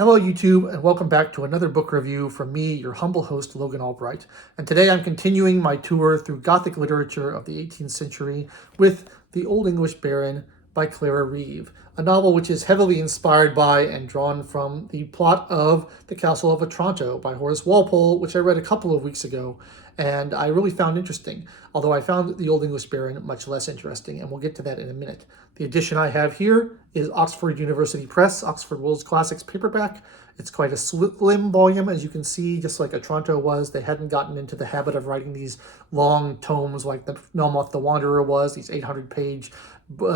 Hello YouTube, and welcome back to another book review from me, your humble host, Logan Albright. And today I'm continuing my tour through Gothic literature of the 18th century with The Old English Baron by Clara Reeve, a novel which is heavily inspired by and drawn from the plot of The Castle of Otranto by Horace Walpole, which I read a couple of weeks ago, and I really found interesting, although I found The Old English Baron much less interesting, and we'll get to that in a minute. The edition I have here is Oxford University Press, Oxford World's Classics paperback. It's quite a slim volume, as you can see, just like Otranto was. They hadn't gotten into the habit of writing these long tomes like the Melmoth the Wanderer was, these 800-page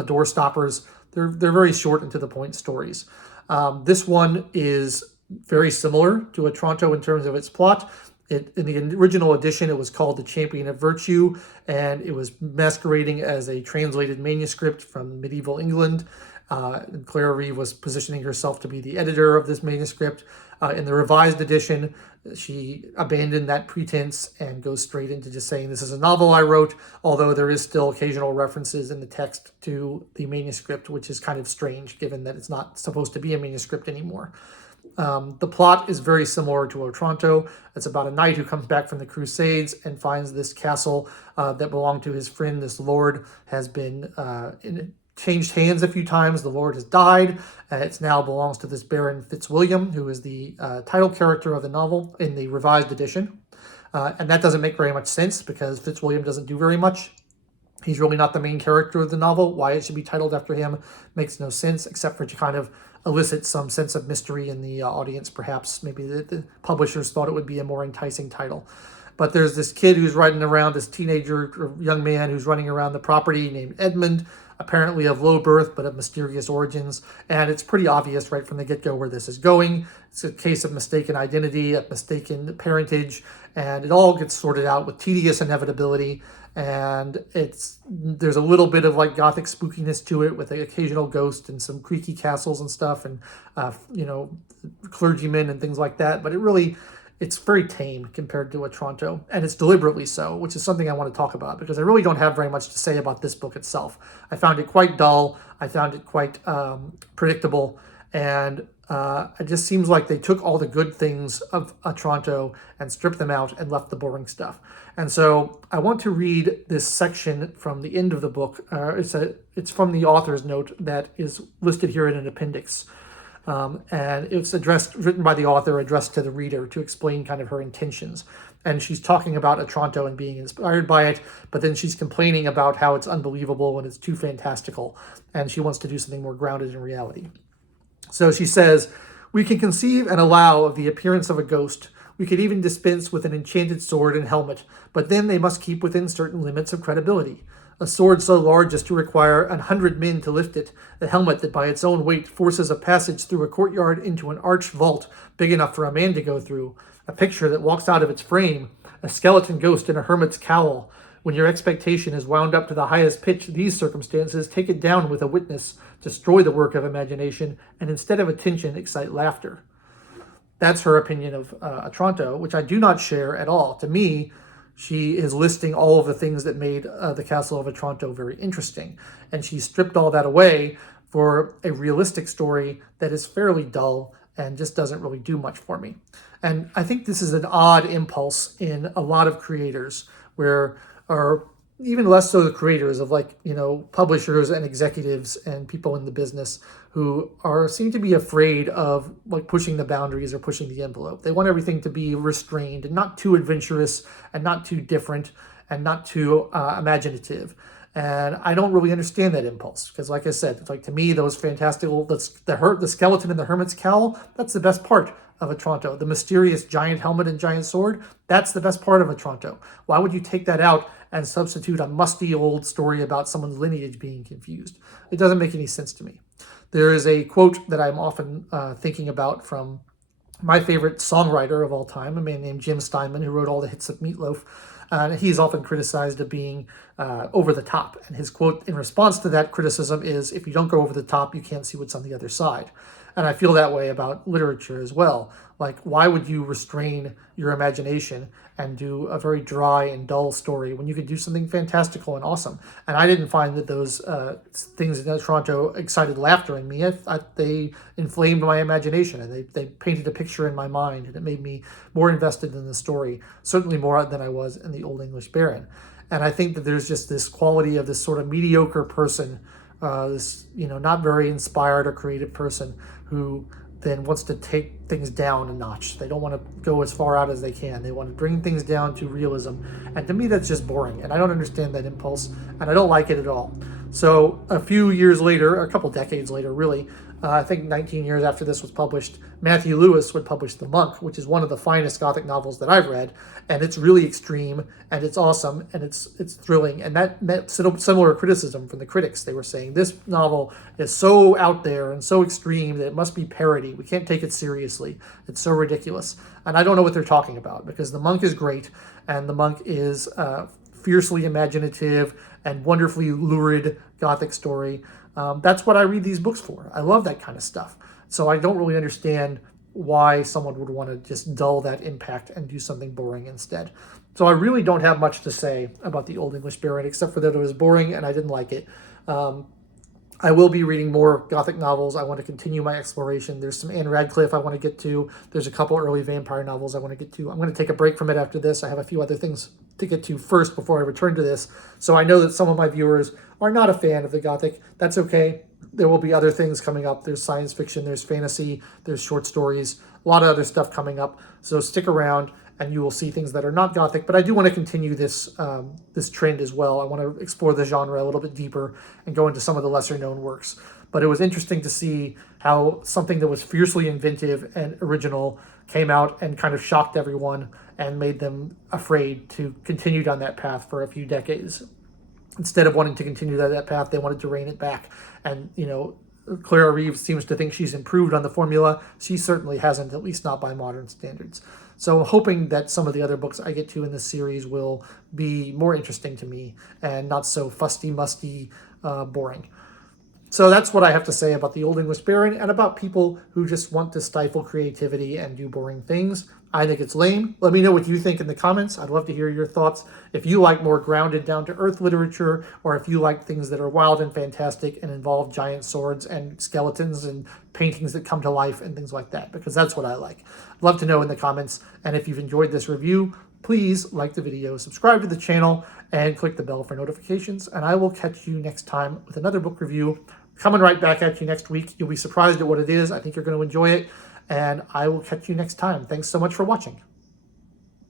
door stoppers. They're very short and to the point stories. This one is very similar to Otranto in terms of its plot. In the original edition, it was called The Champion of Virtue, and it was masquerading as a translated manuscript from medieval England. Clara Reeve was positioning herself to be the editor of this manuscript. In the revised edition, she abandoned that pretense and goes straight into just saying, this is a novel I wrote, although there is still occasional references in the text to the manuscript, which is kind of strange, given that it's not supposed to be a manuscript anymore. The plot is very similar to Otranto. It's about a knight who comes back from the Crusades and finds this castle that belonged to his friend. This lord has been changed hands a few times. The lord has died. It now belongs to this Baron Fitzwilliam, who is the title character of the novel in the revised edition. And that doesn't make very much sense because Fitzwilliam doesn't do very much. He's really not the main character of the novel. Why it should be titled after him makes no sense, except for to kind of elicit some sense of mystery in the audience, perhaps. Maybe the publishers thought it would be a more enticing title. But there's this kid who's running around, this teenager or young man who's running around the property named Edmund, apparently of low birth but of mysterious origins. And it's pretty obvious right from the get-go where this is going. It's a case of mistaken identity, of mistaken parentage, and it all gets sorted out with tedious inevitability. And there's a little bit of like Gothic spookiness to it with an occasional ghost and some creaky castles and stuff and, clergymen and things like that. But it's very tame compared to Otranto, and it's deliberately so, which is something I want to talk about because I really don't have very much to say about this book itself. I found it quite dull. I found it quite predictable, and it just seems like they took all the good things of Otranto and stripped them out and left the boring stuff. And so I want to read this section from the end of the book. It's from the author's note that is listed here in an appendix. And it's written by the author, addressed to the reader to explain kind of her intentions. And she's talking about Otranto and being inspired by it, but then she's complaining about how it's unbelievable and it's too fantastical, and she wants to do something more grounded in reality. So she says, "We can conceive and allow of the appearance of a ghost. We could even dispense with an enchanted sword and helmet, but then they must keep within certain limits of credibility. A sword so large as to require 100 men to lift it, a helmet that by its own weight forces a passage through a courtyard into an arched vault big enough for a man to go through, a picture that walks out of its frame, a skeleton ghost in a hermit's cowl. When your expectation is wound up to the highest pitch, these circumstances take it down with a witness, destroy the work of imagination, and instead of attention, excite laughter." That's her opinion of Otranto, which I do not share at all. To me, she is listing all of the things that made the Castle of Otranto very interesting. And she stripped all that away for a realistic story that is fairly dull and just doesn't really do much for me. And I think this is an odd impulse in a lot of creators or even less so the creators of publishers and executives and people in the business who seem to be afraid of pushing the boundaries or pushing the envelope. They want everything to be restrained and not too adventurous and not too different and not too imaginative. And I don't really understand that impulse because, like I said, to me, those fantastical, the skeleton in the hermit's cowl, that's the best part of Otranto. The mysterious giant helmet and giant sword, that's the best part of Otranto. Why would you take that out and substitute a musty old story about someone's lineage being confused? It doesn't make any sense to me. There is a quote that I'm often thinking about from my favorite songwriter of all time, a man named Jim Steinman, who wrote all the hits of Meatloaf. He's often criticized of being over the top. And his quote in response to that criticism is, "If you don't go over the top, you can't see what's on the other side." And I feel that way about literature as well. Like, why would you restrain your imagination and do a very dry and dull story when you could do something fantastical and awesome? And I didn't find that those things in Toronto excited laughter in me. They inflamed my imagination, and they painted a picture in my mind, and it made me more invested in the story, certainly more than I was in the Old English Baron. And I think that there's just this quality of this sort of mediocre person, this not very inspired or creative person who then wants to take things down a notch. They don't want to go as far out as they can. They want to bring things down to realism. And to me, that's just boring. And I don't understand that impulse, and I don't like it at all. So a few years later, a couple decades later, really, I think 19 years after this was published, Matthew Lewis would publish The Monk, which is one of the finest Gothic novels that I've read. And it's really extreme, and it's awesome, and it's thrilling. And that met similar criticism from the critics. They were saying this novel is so out there and so extreme that it must be parody. We can't take it seriously. It's so ridiculous. And I don't know what they're talking about, because The Monk is great, and The Monk is fiercely imaginative and wonderfully lurid Gothic story. That's what I read these books for. I love that kind of stuff. So I don't really understand why someone would want to just dull that impact and do something boring instead. So I really don't have much to say about the Old English Baron, except for that it was boring and I didn't like it. I will be reading more Gothic novels. I want to continue my exploration. There's some Anne Radcliffe I want to get to. There's a couple early vampire novels I want to get to. I'm going to take a break from it after this. I have a few other things to get to first before I return to this. So I know that some of my viewers are not a fan of the Gothic. That's okay. There will be other things coming up. There's science fiction, there's fantasy, there's short stories, a lot of other stuff coming up. So stick around and you will see things that are not Gothic. But I do want to continue this this trend as well. I want to explore the genre a little bit deeper and go into some of the lesser known works. But it was interesting to see how something that was fiercely inventive and original came out and kind of shocked everyone and made them afraid to continue down that path for a few decades. Instead of wanting to continue down that path, they wanted to rein it back. And, Clara Reeve seems to think she's improved on the formula. She certainly hasn't, at least not by modern standards. So I'm hoping that some of the other books I get to in this series will be more interesting to me and not so fusty, musty, boring. So that's what I have to say about the Old English Baron and about people who just want to stifle creativity and do boring things. I think it's lame. Let me know what you think in the comments. I'd love to hear your thoughts. If you like more grounded, down-to-earth literature, or if you like things that are wild and fantastic and involve giant swords and skeletons and paintings that come to life and things like that, because that's what I like. I'd love to know in the comments. And if you've enjoyed this review, please like the video, subscribe to the channel, and click the bell for notifications. And I will catch you next time with another book review. Coming right back at you next week. You'll be surprised at what it is. I think you're going to enjoy it. And I will catch you next time. Thanks so much for watching.